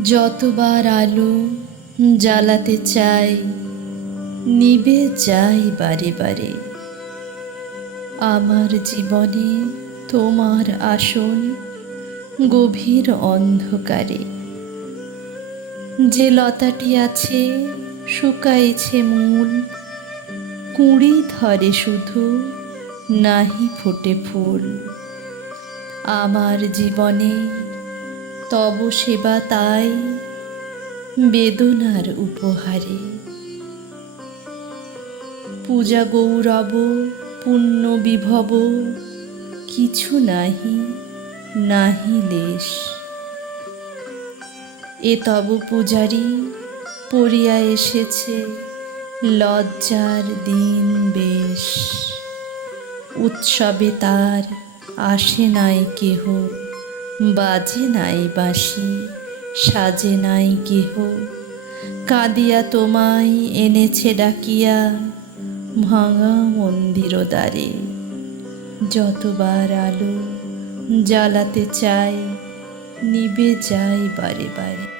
যতবার আলো জ্বালাতে চাই, নিভে যাই বারে বারে। আমার জীবনে তোমার আসন গভীর অন্ধকারে। যে লতাটি আছে শুকাইছে মূল, কুঁড়ি ধরে শুধু, নাহি ফোটে ফুল। আমার জীবনে তব সেবা তাই বেদনার উপহারে। পূজা গৌরব পুণ্য বিভব কিছু নাহি, নাহি লেশ। এ তব পূজারি পড়িয়া এসেছে লজ্জার দিন বেশ। উৎসবে তার আসে নাই কেহ, বাজে নাই বাঁশি, সাজে নাই কেহ। কাঁদিয়া তোমায় এনেছে ডাকিয়া ভাঙা মন্দির দ্বারে। যতবার আলো জ্বালাতে চাই, নিভে যাই বারে বারে।